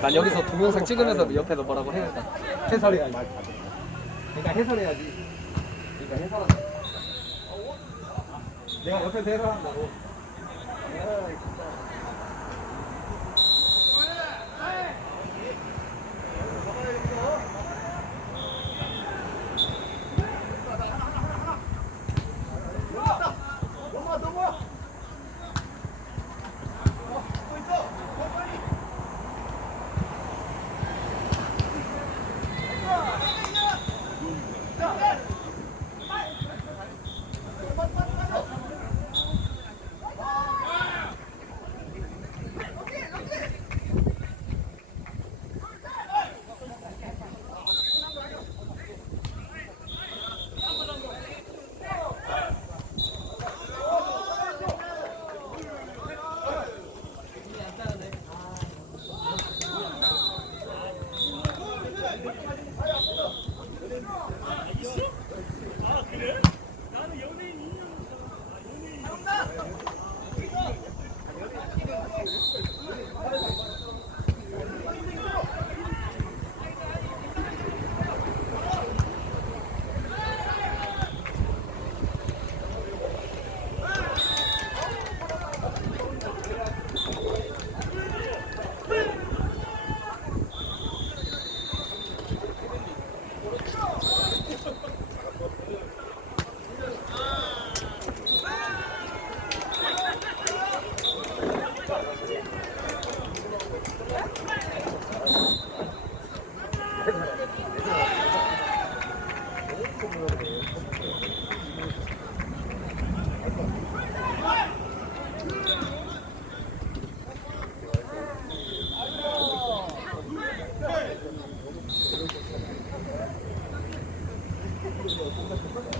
난 여기서 동영상 찍으면서 옆에서 뭐라고 해야 돼 해설해야지 그러니까 해설해야지. 그러니까 해설한다 내가 옆에서 해설한다고 Yeah. Gracias.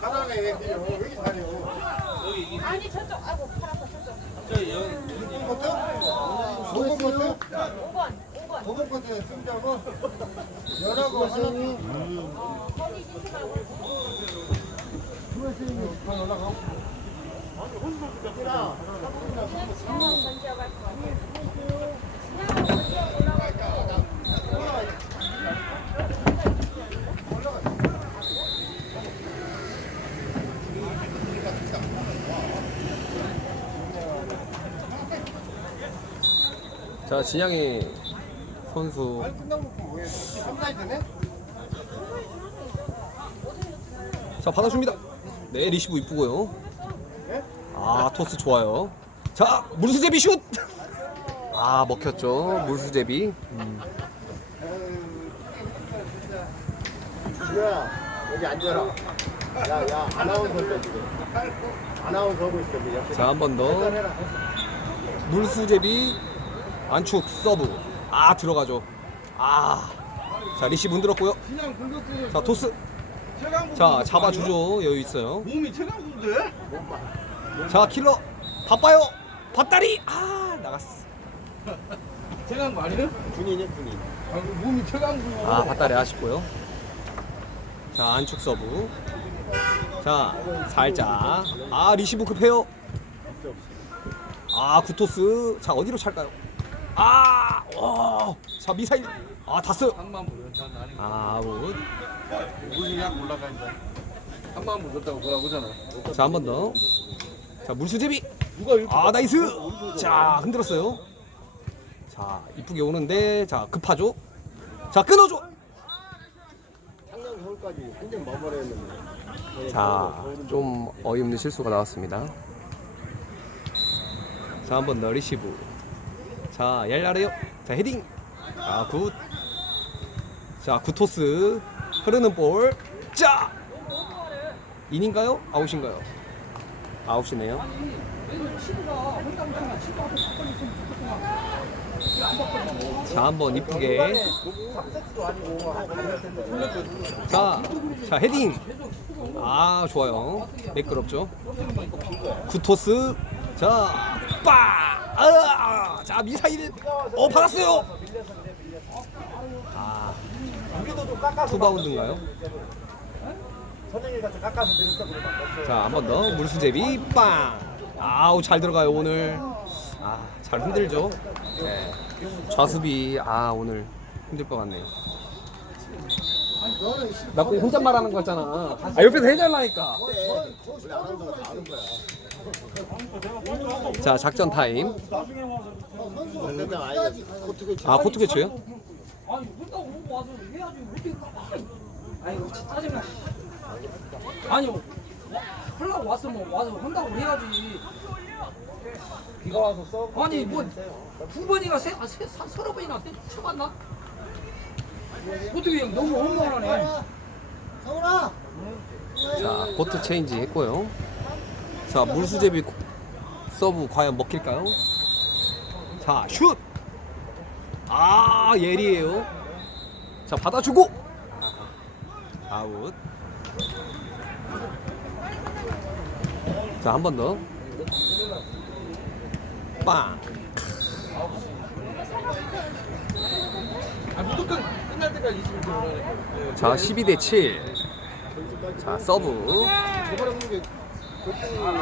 사람에 왜 여기 다녀? 아니 저쪽 아이고 팔 아파 저쪽 누구 것도? 누구 것도? 5번 5번 누구 것도 승자고? 연하고 하나. 어 거기 신청하고 그냥 진영하고 건지어갈 것 같아 진영하고 건지어 올라가고 자 진양이 선수? 자 받아줍니다 네 리시브 이쁘고요 아 토스 좋아요 자 물수제비 슛아 먹혔죠 물수제비 음. 주야 여기 앉아라. 야야 아나운서인데 지금. 아나운서 하고 있어 여기 옆에. 자한 번더 해라. 물수제비 안축 서브. 아 들어가죠. 아자 리시브 흔들었고요. 그냥 공격수를 자 토스. 최강 자 잡아주죠. 여유 있어요. 몸이 최강수인데? 자 킬러. 바빠요. 밭다리. 아 나갔어. 최강 아니에요? 군인이야 군인. 아, 그 몸이 최강수. 아 밭다리 아쉽고요. 자 안축 서브. 자 살짝. 아 리시브 급해요. 아 구토스. 자 어디로 찰까요 아와자 미사일 아 다스 한만 보였잖아. 아니, 아 아웃 무슨 약 올라가니까. 한만 보였다고 뭐라고 하잖아. 자 한 번 더 자 물수제비 누가 이렇게 아 나이스 자 흔들었어요 자 이쁘게 오는데 자 급하죠 자 끊어줘 상당 서울까지 굉장히 머무르는데. 네, 자좀 어이없는 실수가 나왔습니다 자 자, 한번 더 리시브. 자, 얄얄해요. 자, 헤딩. 아, 굿. 자, 굿토스. 흐르는 볼. 자! 인인가요? 아웃인가요? 아웃이네요. 자, 한번 이쁘게. 3세트도 아니고 한 자, 자, 헤딩. 아, 좋아요. 매끄럽죠? 굿토스. 자, 빠! 아! 자, 미사일. 어, 받았어요. 아, 투바운드인가요? 자, 한 번 더. 물수제비 빵. 아우, 잘 들어가요, 오늘. 아, 잘 흔들죠? 네. 좌수비, 아, 오늘 힘들 것 같네요. 나 그냥 혼잣말 하는 거잖아. 아, 옆에서 해달라니까. 아는. 자, 작전 타임. 아예 아, 코트 교체요? 아니 혼다고 오고 와서 해야지 왜 이렇게 까마이 아이고 진짜 짜증나 아니 하려고 왔으면 와서 한다고 해야지 비가 와서 써. 아니 뭐 두 번이가 세, 아, 세 사, 서너 번이나 때 쳐봤나? 어떻게 너무 엉망하네 자, 코트 체인지 했고요. 자, 물수제비 코- 서브 과연 먹힐까요? 자, 슛! 아, 예리해요. 자, 받아주고! 아웃. 자, 한 번 더. 빵! 아 무조건 끝날 때까지 있으면 되라니까. 자, 12 대 7. 자, 서브. 저번에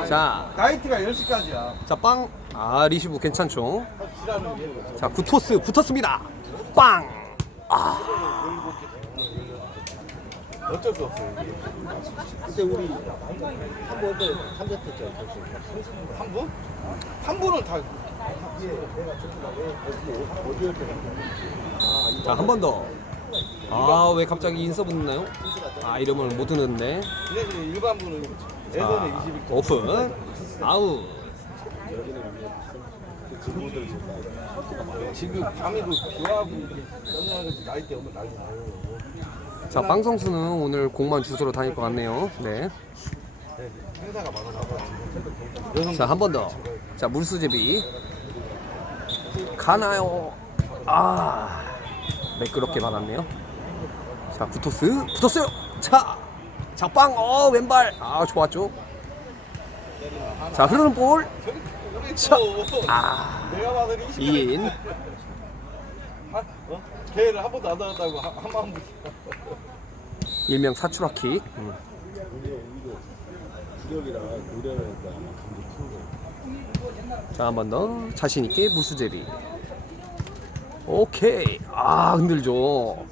자, 나이트가 10시까지야. 자, 빵. 아, 리시브 괜찮죠? 자, 구토스 붙었습니다. 빵! 어쩔 수 없어요. 이게. 그때 우리 한번 때 한대했죠 결승. 한 분? 한 분은 다 자, 한 번 더. 아, 왜 갑자기 인서 붙나요? 아, 이름을 못 듣는데. 얘네들이 일반 분은 22. 오픈. 아우. 지금 밤에도 비와고 연락하지 나이대 오면 난리 나요. 자, 빵 선수는 오늘 공만 주소로 다닐 것 같네요. 네. 네, 행사가 많아서 자, 한 번 더. 자, 물수제비. 가나요? 아, 매끄럽게 받았네요. 자, 구토스. 붙었어요. 자, 자, 빵. 어, 왼발. 아, 좋았죠? 자, 흐르는 볼. 차. 아, 내가 봐도 20. 2인. 한, 어? 걔를 한 번도 안 나갔다고 한, 한 마음 일명 사추라킥. 음. 자, 한 번 더. 자신있게 물수제비. 오케이. 아, 흔들죠.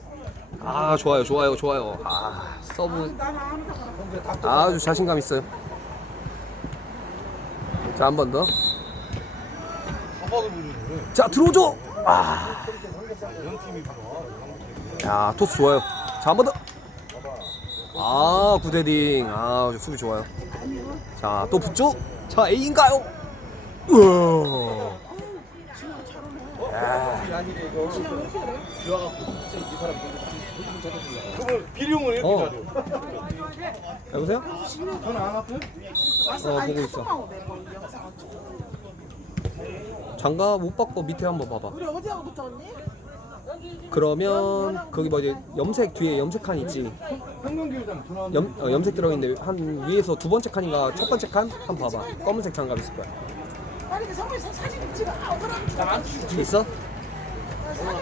아, 좋아요, 좋아요, 좋아요. 아, 서브. 아주 자신감 있어요. 자, 한 번 더. 자, 들어오죠. 아. 야, 토스 좋아요. 자, 한 번 더. 아, 굿헤딩. 아, 수비 좋아요. 자, 또 붙죠? 자, A인가요? 우와. 그걸 비룡을 이렇게 어. 가져. 여보세요? 전화 안 왔어요? 어, 보고 있어. 장갑 못 받고 밑에 한번 봐봐. 우리 어디하고 붙었니? 그러면 거기 뭐지 염색 뒤에 염색 칸 있지. 전화 염 어, 염색 들어있는데 한 위에서 두 번째 칸인가 첫 번째 칸 한 번 봐봐. 검은색 장갑 있을 거야. 아니 그 성민 사 사진 찍어. 아 찍어. 있어?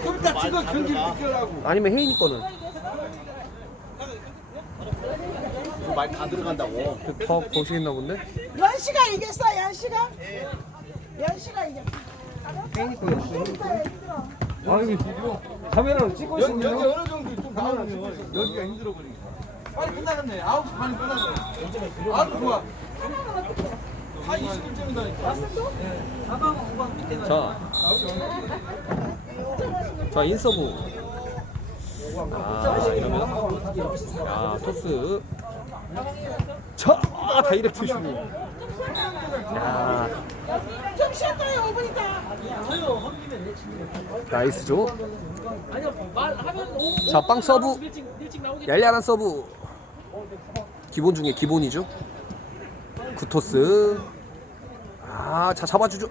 좀 이따 찍어 경기를 비켜라고. 아니면 혜인이 거는 말 다 들어간다고. 더 보시겠나 본데? 연씨가 이겼어 연씨가. 연씨가 이겼어. 혜인이 거 있어. 아니 카메라로 찍고 여기, 여기 어느 정도 좀 나오면 여기가 힘들어 버리겠다. 빨리 끝나겠네. 아홉 시 반에 끝나네. 아주 좋아. 한 20분쯤이다니까. 자, 자 인서브. 아 이러면 야 토스. 자 아, 다이렉트 슈. 야 나이스죠? 아니요 말하면 오. 자, 빵 서브. 얄얄한 서브 기본 중에 기본이죠 구토스 아 자 잡아주죠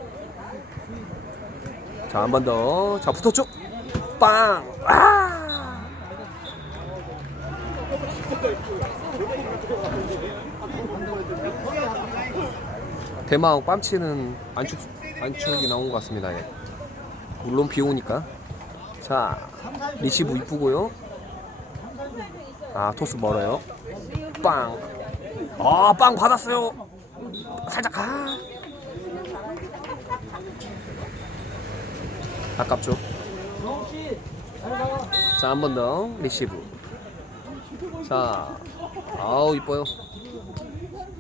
자 한 번 더 자 붙었죠 빵 아! 대마하고 빰치는 안축 안축이 나온 것 같습니다 예. 물론 비 오니까 자 리시브 이쁘고요 아 토스 멀어요 빵 아, 빵 받았어요. 살짝 아. 아깝죠. 자, 한 번 더 리시브. 자, 아우 이뻐요.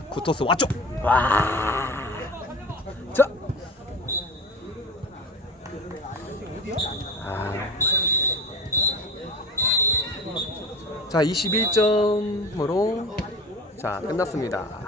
구토스 왔죠? 와. 자. 아. 자, 21점으로 자, 끝났습니다.